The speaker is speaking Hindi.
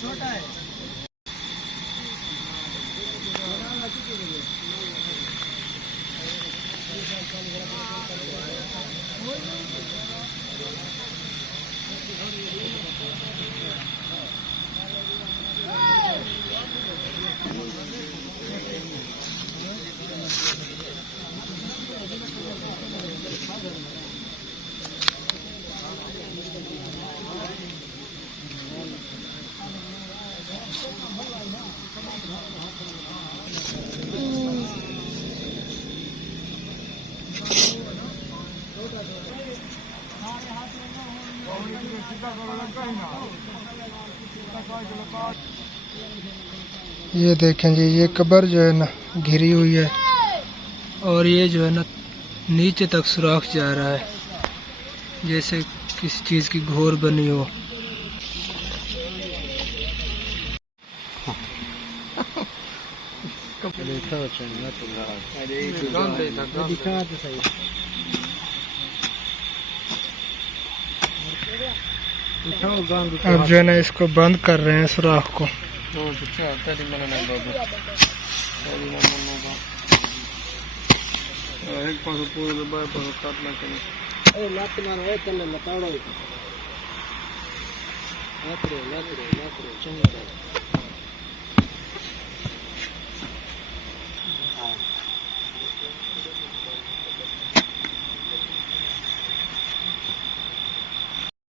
छोटा है। ये देखें जी, ये कब्र जो है ना घिरी हुई है और ये जो है ना नीचे तक सुराख जा रहा है, जैसे किसी चीज की घोर बनी हो। अब जो है ना इसको बंद कर रहे हैं सुराख को। एक